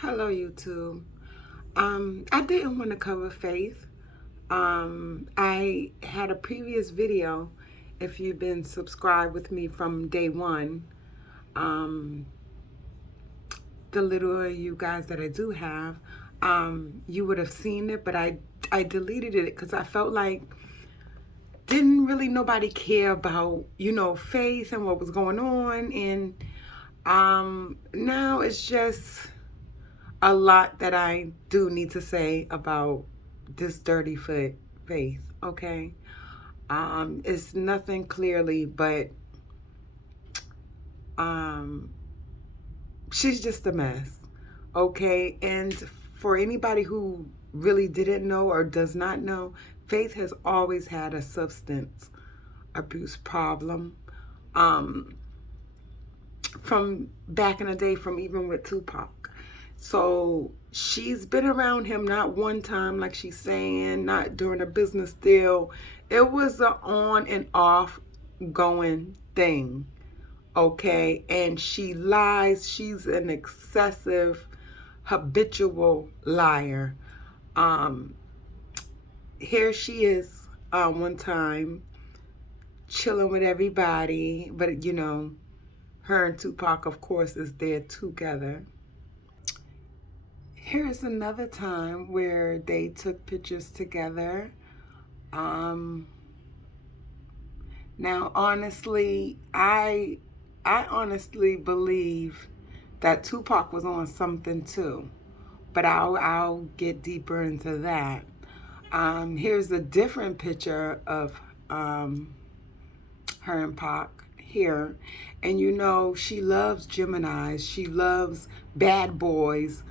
Hello, YouTube. I didn't want to cover Faith. I had a previous video, if you've been subscribed with me from day one, the little of you guys that I do have, you would have seen it, but I deleted it because I felt like didn't really nobody care about, Faith and what was going on. And now it's just a lot that I do need to say about this dirty foot Faith, okay? It's nothing clearly, but she's just a mess, okay? And for anybody who really didn't know or does not know, Faith has always had a substance abuse problem. From back in the day, from even with Tupac. So she's been around him not one time, like she's saying, not during a business deal. It was an on and off going thing, okay? And she lies. She's an excessive, habitual liar. Here she is one time chilling with everybody, but her and Tupac, of course, is there together. Here's another time where they took pictures together. Now, honestly, I honestly believe that Tupac was on something too, but I'll get deeper into that. Here's a different picture of her and Pac here, and she loves Geminis. She loves bad boys.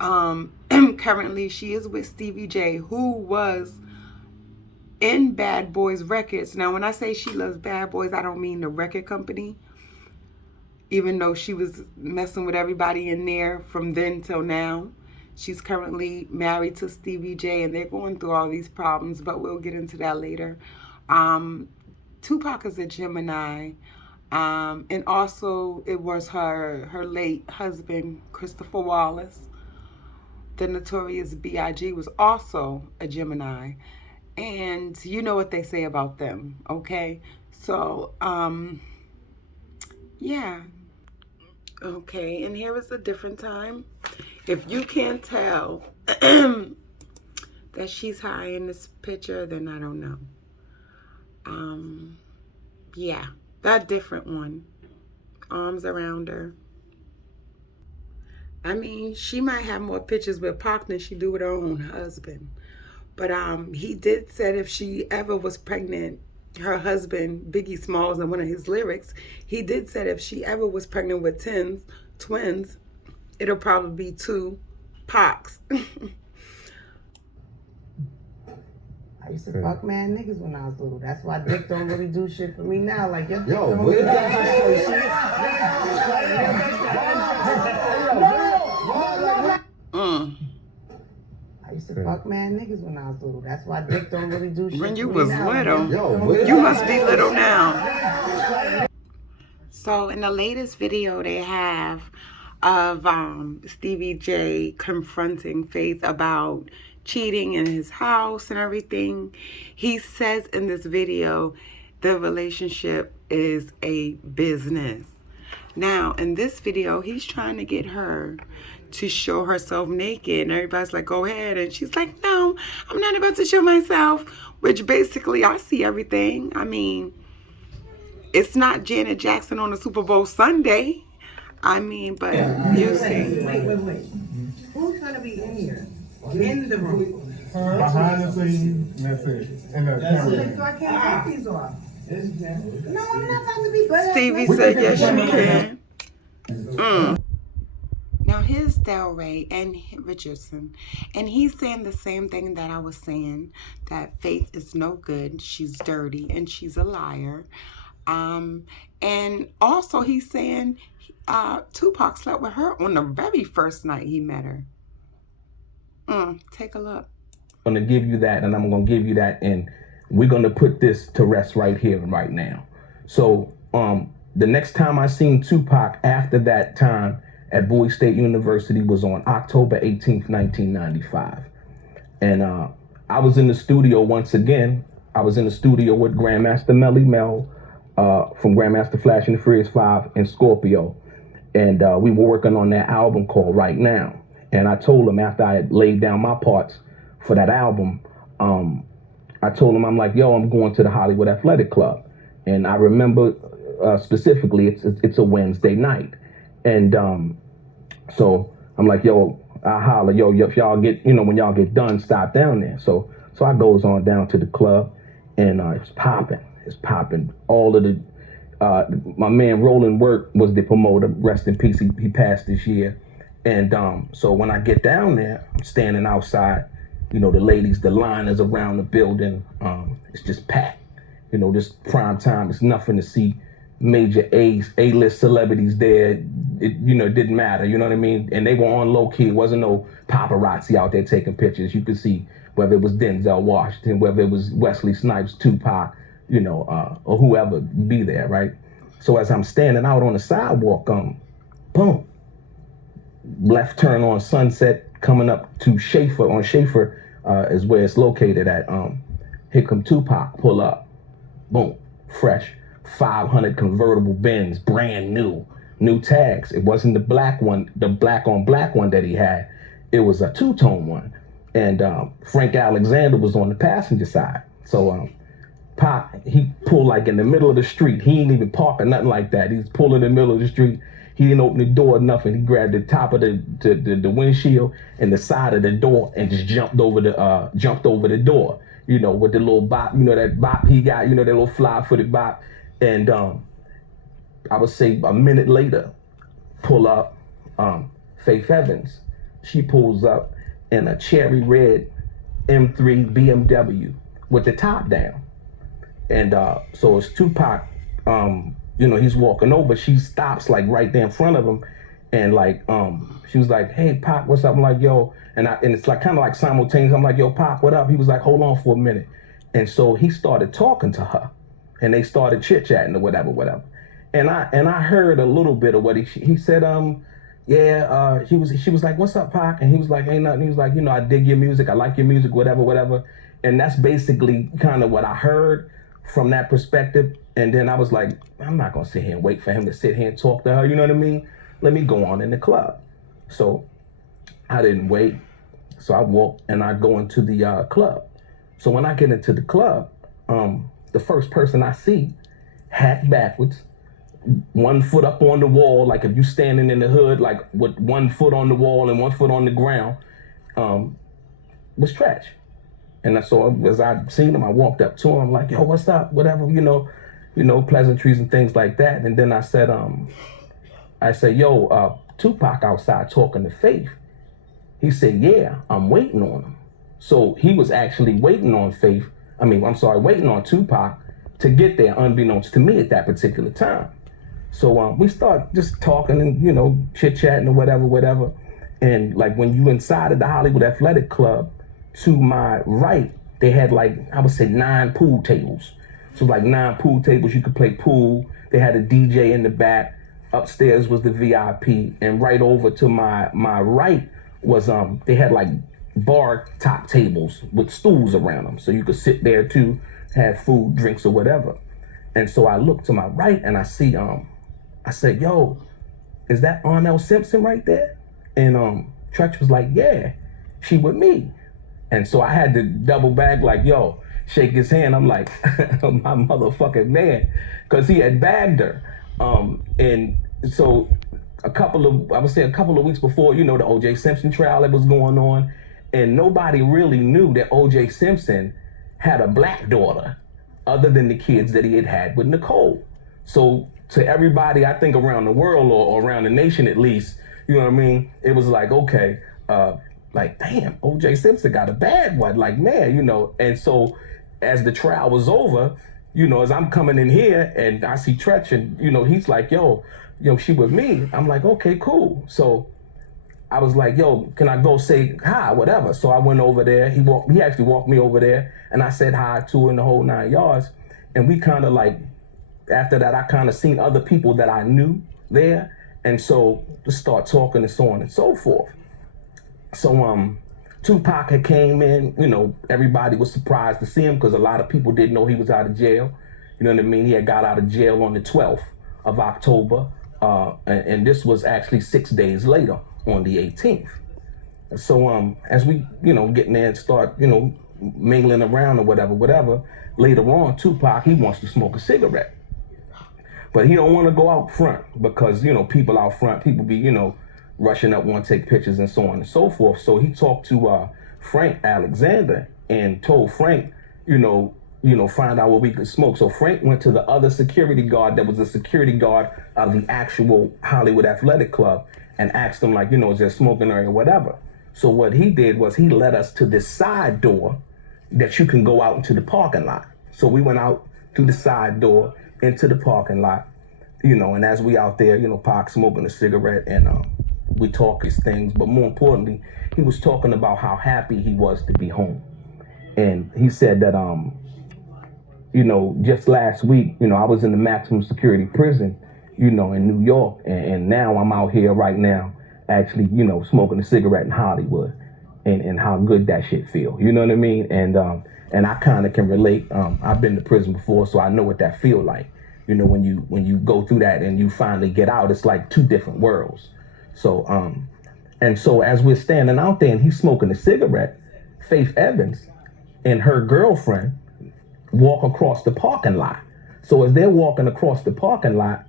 Currently she is with Stevie J, who was in Bad Boys Records. Now, when I say she loves bad boys, I don't mean the record company, even though she was messing with everybody in there from then till now. She's currently married to Stevie J, and they're going through all these problems, but we'll get into that later. Tupac is a Gemini. And also it was her late husband, Christopher Wallace, the Notorious B.I.G., was also a Gemini. And you know what they say about them, okay? So, yeah. Okay, and here is a different time. If you can't tell that she's high in this picture, then I don't know. Yeah, that different one. Arms around her. I mean, she might have more pictures with Pac than she do with her own husband. But he did said if she ever was pregnant, her husband, Biggie Smalls, in one of his lyrics, he did said if she ever was pregnant with twins, it'll probably be 2 Pacs. I used to fuck mad niggas when I was little. That's why dick don't really do shit for me now. Like, your dick don't really do shit. I used to fuck mad niggas when I was little. That's why dick don't really do shit. When you was little, you must be little now. So in the latest video they have of Stevie J confronting Faith about cheating in his house and everything, he says in this video the relationship is a business. Now in this video he's trying to get her to show herself naked, and everybody's like, go ahead, and she's like, no, I'm not about to show myself, which basically I see everything. I mean, it's not Janet Jackson on the Super Bowl Sunday. I mean, but you see. Wait. Who's gonna be in here? In the room. Behind the scenes, that's it. And the camera. So I can't take these off. No, I'm not about to be butt. Stevie said yes, you can. Now here's Delray and Richardson, and he's saying the same thing that I was saying, that Faith is no good, she's dirty, and she's a liar. And also he's saying Tupac slept with her on the very first night he met her. Take a look. I'm going to give you that, and I'm going to give you that, and we're going to put this to rest right here and right now. So the next time I seen Tupac after that time, at Bowie State University was on October 18th, 1995. And I was in the studio once again. I was in the studio with Grandmaster Melly Mel from Grandmaster Flash and the Furious 5 and Scorpio. And we were working on that album called Right Now. And I told him after I had laid down my parts for that album, I told him, I'm like, yo, I'm going to the Hollywood Athletic Club. And I remember specifically, it's a Wednesday night. And so I'm like, yo, I holler, yo, if y'all get, when y'all get done, stop down there. So I goes on down to the club, and it's popping. It's popping. All of the, my man Roland Work was the promoter. Rest in peace. He passed this year. And so when I get down there, I'm standing outside. The ladies, the line is around the building. It's just packed. This prime time. It's nothing to see major A-list celebrities there. It didn't matter. You know what I mean? And they were on low key. It wasn't no paparazzi out there taking pictures. You could see whether it was Denzel Washington, whether it was Wesley Snipes, Tupac, or whoever be there, right? So as I'm standing out on the sidewalk, boom, left turn on Sunset, coming up to Schaefer. On Schaefer is where it's located at. Here come Tupac, pull up, boom, fresh, 500 convertible Benz, brand new tags. It wasn't the black one, the black on black one that he had. It was a two-tone one. And Frank Alexander was on the passenger side. So Pop, he pulled like in the middle of the street. He ain't even parking, nothing like that. He's pulling in the middle of the street. He didn't open the door, nothing. He grabbed the top of the windshield and the side of the door and just jumped over the door, with the little bop, that bop he got, that little fly-footed bop. And I would say a minute later, pull up Faith Evans. She pulls up in a cherry red M3 BMW with the top down. And so it's Tupac, he's walking over. She stops like right there in front of him. And like, she was like, hey, Pac, what's up? I'm like, yo. And it's like kind of like simultaneous. I'm like, yo, Pac, what up? He was like, hold on for a minute. And so he started talking to her. And they started chit-chatting or whatever. And I heard a little bit of what he said, she was like, what's up, Pac? And he was like, ain't nothing. He was like, I dig your music. I like your music, whatever. And that's basically kind of what I heard from that perspective. And then I was like, I'm not going to sit here and wait for him to sit here and talk to her. You know what I mean? Let me go on in the club. So I didn't wait. So I walk and I go into the club. So when I get into the club, the first person I see, hat backwards, 1 foot up on the wall, like if you standing in the hood, like with 1 foot on the wall and 1 foot on the ground, was Tretch. And so as I seen him, I walked up to him like, yo, what's up? Whatever, pleasantries and things like that. And then I said, yo, Tupac outside talking to Faith. He said, yeah, I'm waiting on him. So he was actually waiting on waiting on Tupac to get there, unbeknownst to me at that particular time. So we start just talking and, chit-chatting or whatever. And like when you inside of the Hollywood Athletic Club, to my right, they had like, I would say 9 pool tables. So like 9 pool tables, you could play pool. They had a DJ in the back. Upstairs was the VIP. And right over to my right was, they had like bar top tables with stools around them. So you could sit there too, have food, drinks or whatever. And so I look to my right and I see, I said, yo, is that Arnell Simpson right there? And Tretch was like, yeah, she with me. And so I had to double back like, yo, shake his hand. I'm like, my motherfucking man, because he had bagged her. And so a couple of weeks before, the O.J. Simpson trial that was going on, and nobody really knew that O.J. Simpson had a black daughter other than the kids that he had with Nicole. So to everybody, I think around the world or around the nation at least, you know what I mean? It was like, okay, like, damn, O.J. Simpson got a bad one. Like, man, And so as the trial was over, as I'm coming in here and I see Tretch and, he's like, yo, she with me. I'm like, okay, cool. So I was like, yo, can I go say hi, whatever? So I went over there. He actually walked me over there and I said hi to her in the whole 9 yards. And we kind of like, after that, I kind of seen other people that I knew there. And so to start talking and so on and so forth. So Tupac had came in, everybody was surprised to see him because a lot of people didn't know he was out of jail. You know what I mean? He had got out of jail on the 12th of October, and this was actually 6 days later on the 18th. So as we, getting there and start, mingling around or whatever, later on, Tupac, he wants to smoke a cigarette. But he don't want to go out front because, people out front, people be, rushing up, want to take pictures and so on and so forth. So he talked to Frank Alexander and told Frank, find out where we could smoke. So Frank went to the other security guard that was the security guard of the actual Hollywood Athletic Club and asked him, like, is there a smoking area or whatever. So what he did was he led us to this side door that you can go out into the parking lot. So we went out through the side door into the parking lot, and as we out there, Pac smoking a cigarette and we talk his things, but more importantly, he was talking about how happy he was to be home. And he said that, just last week, I was in the maximum security prison, in New York, and now I'm out here right now actually, smoking a cigarette in Hollywood and how good that shit feel. You know what I mean? And I kind of can relate. I've been to prison before, so I know what that feel like. When you go through that and you finally get out, it's like two different worlds. So, and so as we're standing out there and he's smoking a cigarette, Faith Evans and her girlfriend walk across the parking lot. So as they're walking across the parking lot,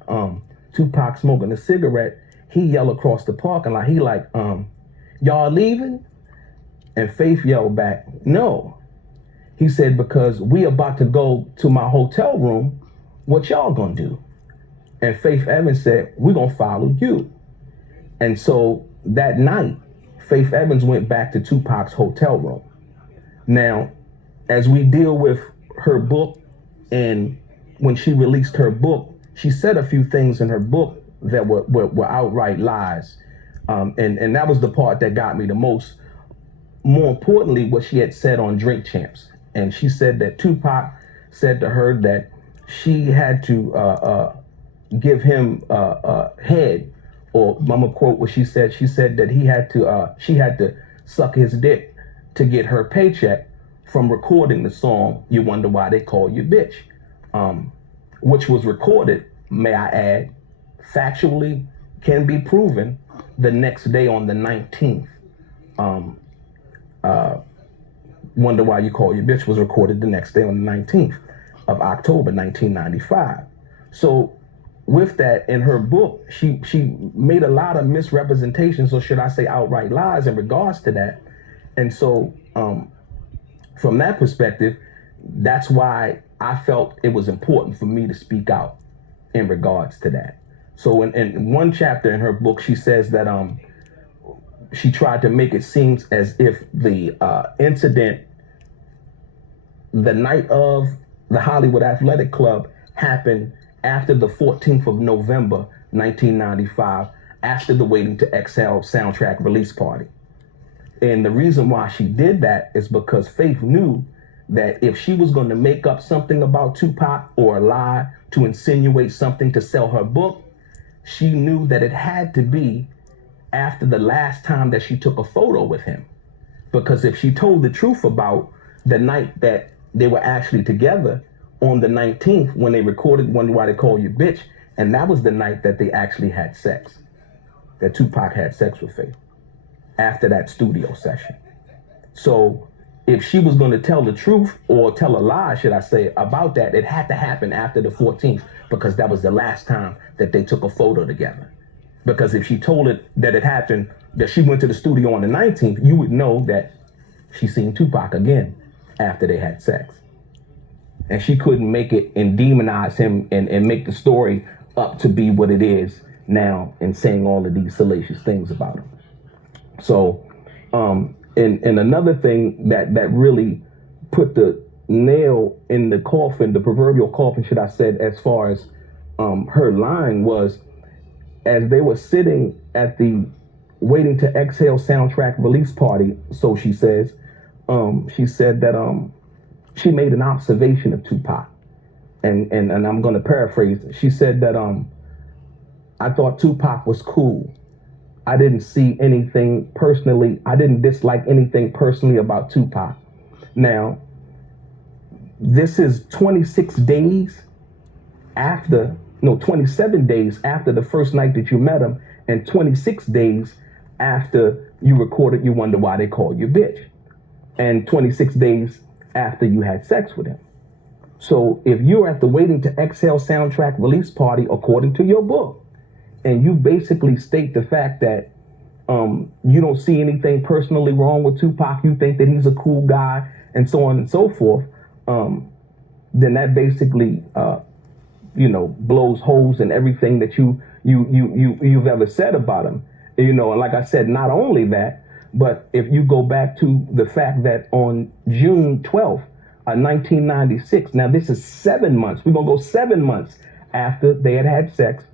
Tupac smoking a cigarette, he yelled across the parking lot, he like, y'all leaving? And Faith yelled back, no. He said, because we about to go to my hotel room, what y'all gonna do? And Faith Evans said, we're gonna follow you. And so that night, Faith Evans went back to Tupac's hotel room. Now, as we deal with her book, and when she released her book, she said a few things in her book that were outright lies. And that was the part that got me the most. More importantly, what she had said on Drink Champs. And she said that Tupac said to her that she had to give him head, or I'm gonna quote what she said. She said that she had to suck his dick to get her paycheck from recording the song "You Wonder Why They Call You Bitch," which was recorded, may I add, factually can be proven the next day on the 19th. Wonder Why You Call Your Bitch was recorded the next day on the 19th of October 1995. So with that, in her book, she made a lot of misrepresentations, or should I say outright lies, in regards to that. And so from that perspective, that's why I felt it was important for me to speak out in regards to that. So in one chapter in her book, she says that she tried to make it seem as if the incident the night of the Hollywood Athletic Club happened after the 14th of November, 1995, after the Waiting to Exhale soundtrack release party. And the reason why she did that is because Faith knew that if she was going to make up something about Tupac or a lie to insinuate something to sell her book, she knew that it had to be after the last time that she took a photo with him. Because if she told the truth about the night that they were actually together on the 19th when they recorded Wonder Why They Call You Bitch, and that was the night that they actually had sex, that Tupac had sex with Faith after that studio session. So if she was going to tell the truth, or tell a lie, should I say, about that, it had to happen after the 14th, because that was the last time that they took a photo together. Because if she told it that it happened, that she went to the studio on the 19th, you would know that she seen Tupac again after they had sex. And she couldn't make it and demonize him and make the story up to be what it is now, and saying all of these salacious things about him. So, and another thing that really put the nail in the coffin, the proverbial coffin, should I say, as far as her lying, was as they were sitting at the Waiting to Exhale soundtrack release party, so she says, she said that she made an observation of Tupac. And I'm going to paraphrase. She said that I thought Tupac was cool. I didn't see anything personally. I didn't dislike anything personally about Tupac. Now, this is 26 days after, no, 27 days after the first night that you met him, and 26 days after you recorded You Wonder Why They Call You Bitch, and 26 days after you had sex with him. So if you're at the Waiting to Exhale soundtrack release party, according to your book, and you basically state the fact that you don't see anything personally wrong with Tupac, you think that he's a cool guy, and so on and so forth, then that basically, blows holes in everything that you've ever said about him. And like I said, not only that, but if you go back to the fact that on June 12th, 1996, now this is 7 months, we're gonna go 7 months after they had sex,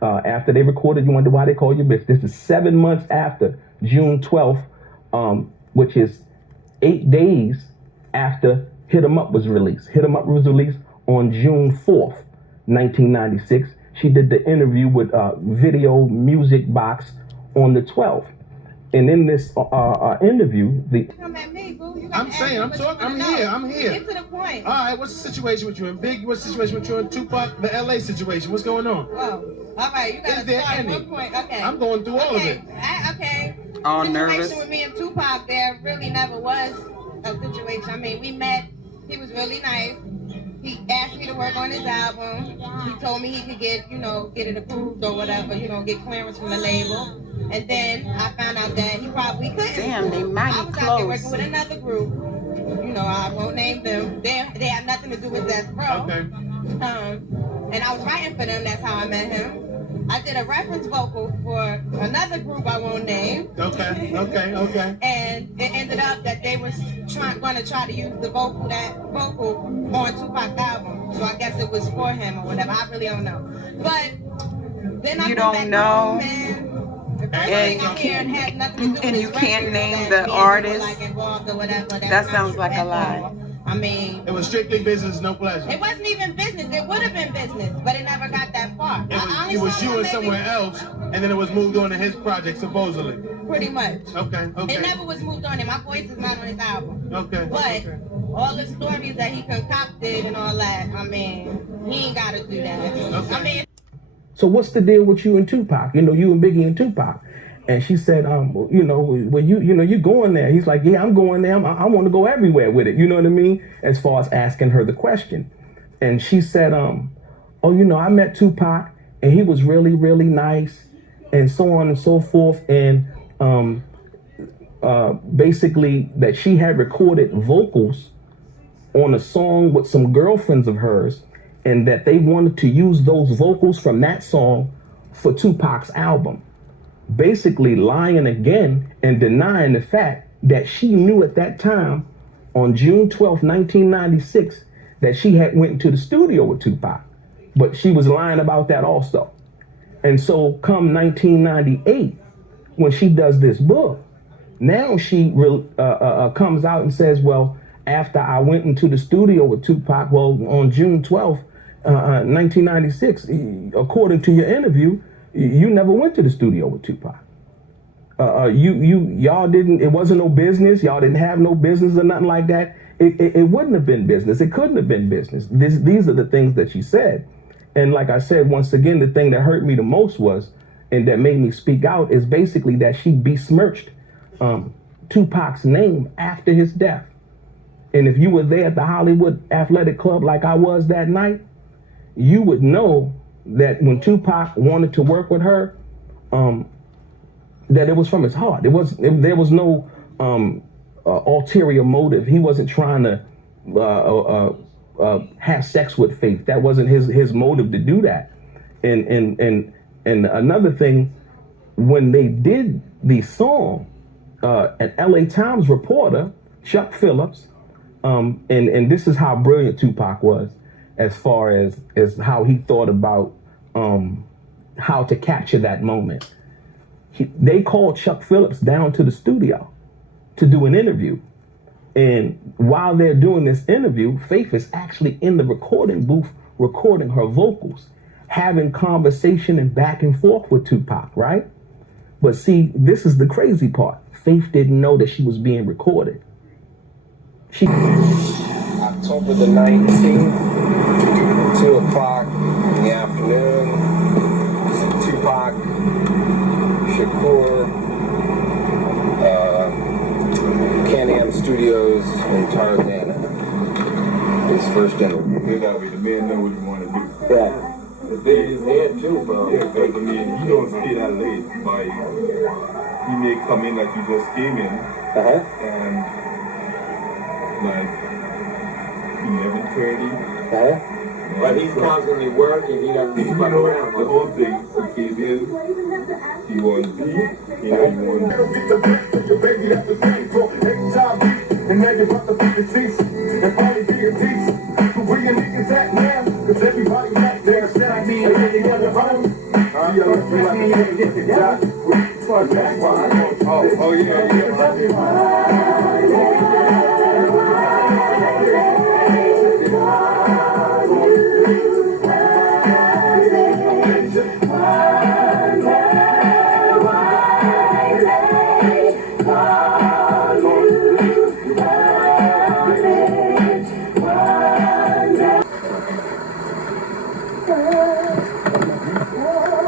after they recorded You Wonder Why They Call You Bitch. This is 7 months after June 12th, which is 8 days after Hit 'Em Up was released. Hit 'Em Up was released on June 4th, 1996. She did the interview with Video Music Box on the 12th. And in this interview, Come at me, boo. You I'm saying, I'm talking, I'm here. Get to the point. All right, what's the situation with you and Big? What's the situation with you and Tupac, the LA situation? What's going on? Oh, all right, you gotta start at one point. Okay. I'm going through all of it. Okay. All The nervous. situation with me and Tupac, there really never was a situation. I mean, we met. He was really nice. He asked me to work on his album. He told me he could get it approved or whatever, get clearance from the label. And then I found out that he probably couldn't. Damn, they mighty I was out there close. working with another group. I won't name them. They had nothing to do with that, bro. Okay. And I was writing for them. That's how I met him. I did a reference vocal for another group I won't name. Okay. And it ended up that they was going to try to use the vocal on Tupac's album. So I guess it was for him or whatever. I really don't know. But then I You come don't back know? home, man. The first thing I heard had nothing to do and with you his can't records name that the me and him were, artist? like, involved or whatever. That That's sounds not like true a at lie. all. I mean, It was strictly business, no pleasure. it wasn't even business. It would have been business, but it never got that far. It was you and somewhere else, and then it was moved on to his project, supposedly. Pretty much. Okay. It never was moved on, and my voice is not on his album. Okay. But all the stories that he concocted and all that, I mean, he ain't got to do that. Okay. I mean, so what's the deal with you and Tupac? You and Biggie and Tupac. And she said, well, you going there. He's like, yeah, I'm going there. I want to go everywhere with it. You know what I mean? As far as asking her the question. And she said, I met Tupac and he was really, really nice and so on and so forth. And basically that she had recorded vocals on a song with some girlfriends of hers and that they wanted to use those vocals from that song for Tupac's album. Basically lying again and denying the fact that she knew at that time on June 12th, 1996, that she had went into the studio with Tupac, but she was lying about that also. And so come 1998, when she does this book, now she comes out and says, well, after I went into the studio with Tupac, well, on June 12th, 1996, according to your interview, you never went to the studio with Tupac. Y'all didn't, it wasn't no business. Y'all didn't have no business or nothing like that. It wouldn't have been business. It couldn't have been business. These are the things that she said. And like I said, once again, the thing that hurt me the most was, and that made me speak out, is basically that she besmirched Tupac's name after his death. And if you were there at the Hollywood Athletic Club like I was that night, you would know that when Tupac wanted to work with her, that it was from his heart. There was no ulterior motive. He wasn't trying to have sex with Faith. That wasn't his motive to do that. And another thing, when they did the song, an LA Times reporter, Chuck Phillips, and this is how brilliant Tupac was, as far as how he thought about how to capture that moment. They called Chuck Phillips down to the studio to do an interview. And while they're doing this interview, Faith is actually in the recording booth recording her vocals. having conversation and back and forth with Tupac, right? But see, this is the crazy part. Faith didn't know that she was being recorded. October the 19th, 2 o'clock in the afternoon, Tupac Shakur, Can-Am Studios in Tarzana. His first interview. The man know what he want to do. Yeah. The thing is head too, bro. Yeah, because I mean, you don't stay that late. By he may come in like you just came in, and like 11:30. But he's constantly working. He got to fuck around. The whole thing. He came in. He won beat. He won. And now you're about to beat the seats and finally be a piece. Where your niggas at now? Cause everybody back there said I mean, you got your home. Oh, yeah.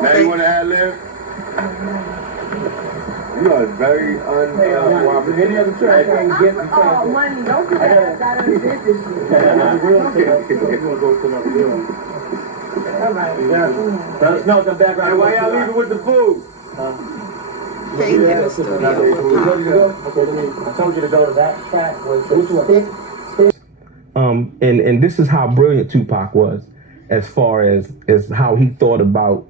Now you want to ad lib? You are very uncooperative. Any other track I can get from money, don't do that. I done did this shit. All right. Let us know the background. Why y'all leaving with the food? Faith in the studio with Pop. I told you to go to that track. Which one? And this is how brilliant Tupac was, as far as how he thought about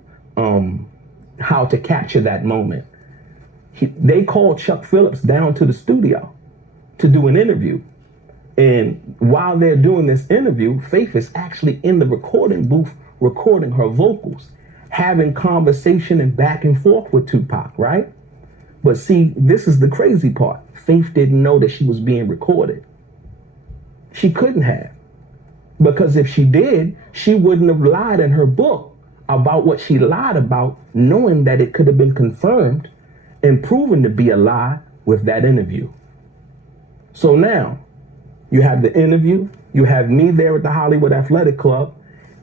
how to capture that moment. They called Chuck Phillips down to the studio to do an interview. And while they're doing this interview, Faith is actually in the recording booth recording her vocals, having conversation and back and forth with Tupac, right? But see, this is the crazy part. Faith didn't know that she was being recorded. She couldn't have. Because if she did, she wouldn't have lied in her book about what she lied about, knowing that it could have been confirmed and proven to be a lie with that interview. So now, you have the interview, you have me there at the Hollywood Athletic Club,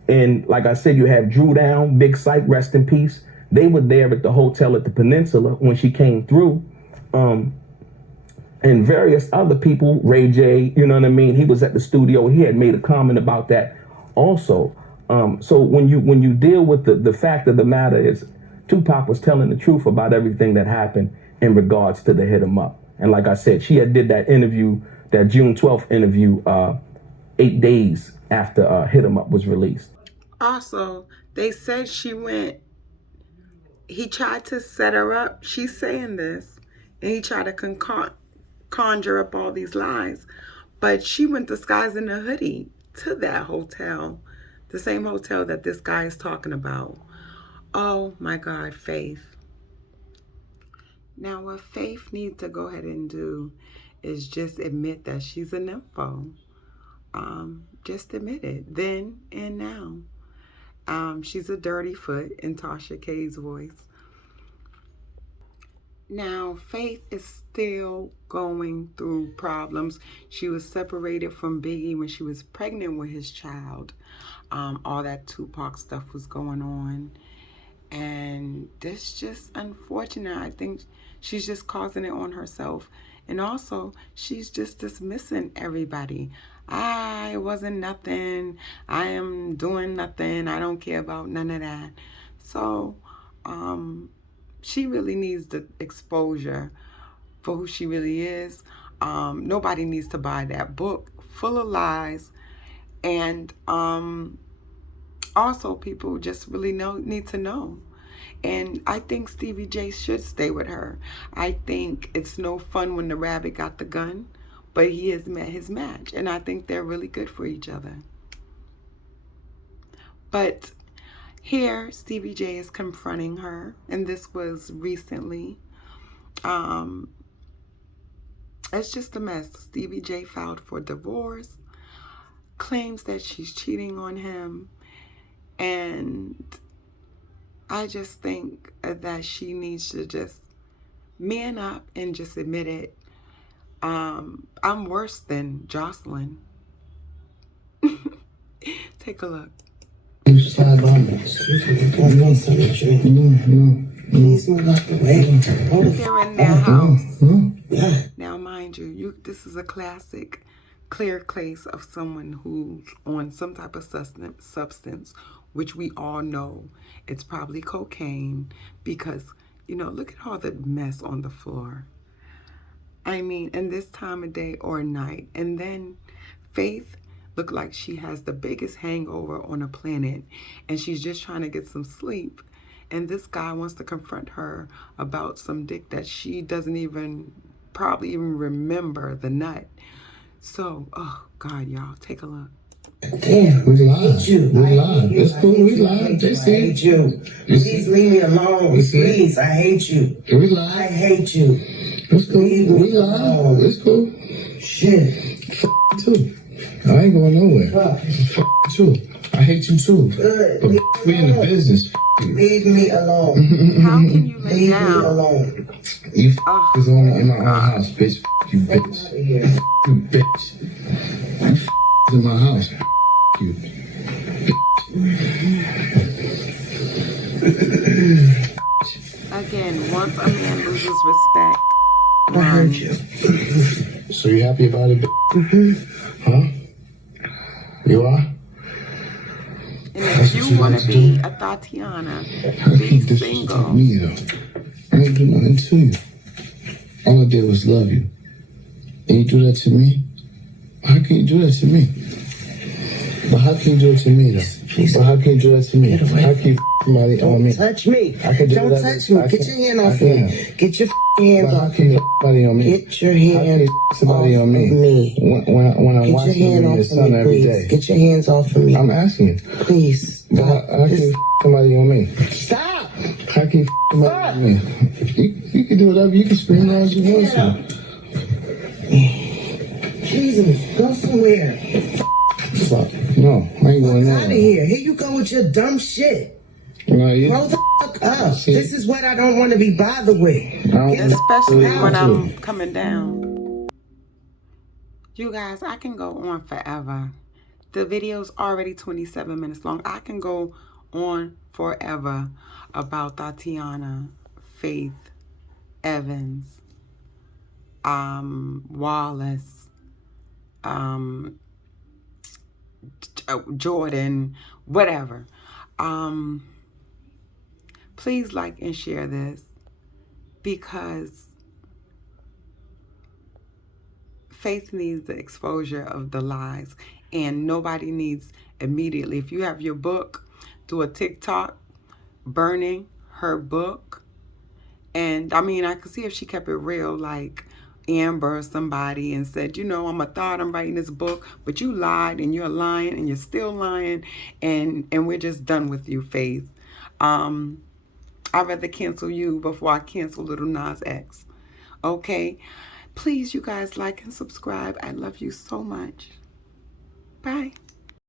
and like I said, you have Drew Down, Big Sight, rest in peace. They were there at the hotel at the Peninsula when she came through. And various other people, Ray J, you know what I mean? He was at the studio. He had made a comment about that also. So when you deal with the fact of the matter is, Tupac was telling the truth about everything that happened in regards to the Hit 'Em Up. And like I said, she had did that interview, that June 12th interview, 8 days after Hit 'Em Up was released. Also, they said he tried to set her up. She's saying this, and he tried to conjure up all these lies. But she went disguised in a hoodie to that hotel, the same hotel that this guy is talking about. Oh my God, Faith. Now what Faith needs to go ahead and do is just admit that she's a nympho. Just admit it, then and now. She's a dirty foot in Tasha K's voice. Now, Faith is still going through problems. She was separated from Biggie when she was pregnant with his child. All that Tupac stuff was going on. And this just unfortunate. I think she's just causing it on herself. And also, she's just dismissing everybody. I wasn't nothing. I am doing nothing. I don't care about none of that. So, she really needs the exposure for who she really is. Nobody needs to buy that book full of lies. And also, people just really need to know. And I think Stevie J should stay with her. I think it's no fun when the rabbit got the gun, but he has met his match. And I think they're really good for each other. But here, Stevie J is confronting her, and this was recently. It's just a mess. Stevie J filed for divorce, claims that she's cheating on him, And I just think that she needs to just man up and just admit it. I'm worse than Jocelyn. Take a look. Slide by me. Excuse me. I'm doing something with you. No. Please move out the way. They're in their house. Now, mind you, this is a classic, clear case of someone who's on some type of substance, which we all know it's probably cocaine, because, you know, look at all the mess on the floor. I mean, in this time of day or night. And then Faith looked like she has the biggest hangover on the planet, and she's just trying to get some sleep. And this guy wants to confront her about some dick that she doesn't even probably even remember the nut. So, oh God, y'all, take a look. Damn, we lied. We lied. It's cool. We lied. They see. I hate you. Please leave me alone. Please, I hate you. We lied. I hate you. It's cool. We lied. It's cool. Shit. F too. I ain't going nowhere. F too. I hate you too. Good. But we in the business. Leave me alone. How can you lay Leave down? me alone. You is only in my own house, bitch. You bitch. You bitch. You in my house. You. Again, once a man loses respect, I heard you. So you happy about it? Huh? You are? And if you want to be a Tatiana, be single. Me, though. I didn't do nothing to you. All I did was love you. And you do that to me? How can you do that to me? But how can you do it to me, though? Please. But how can you do that to me? How can you somebody on me? Don't touch me. I can do Don't that. touch me. Get your hand off me. Get your hands But off how can you somebody on me? Get your hand somebody off on me? of me. When I'm Get watching your hand you and your off of son me, every please. day. Get your hands off of me. I'm asking you. Please. But how can you somebody on me? Stop. How can you somebody on me? You can do whatever. You can scream as you want to. Jesus, go somewhere. Fuck. No, I ain't going Out of nowhere. here. Here you go with your dumb shit. No, you. Grow the fuck up. This is what I don't want to be bothered with. Especially when out. I'm coming down. You guys, I can go on forever. The video's already 27 minutes long. I can go on forever about Tatiana, Faith, Evans, Wallace, Jordan, whatever. Please like and share this, because Faith needs the exposure of the lies, and nobody needs immediately. If you have your book, do a TikTok burning her book. And I mean, I could see if she kept it real, like Amber or somebody, and said, you know, I'm writing this book, but you lied, and you're lying, and you're still lying, and we're just done with you, Faith. I'd rather cancel you before I cancel Little Nas X. Okay? Please, you guys, like and subscribe. I love you so much. Bye.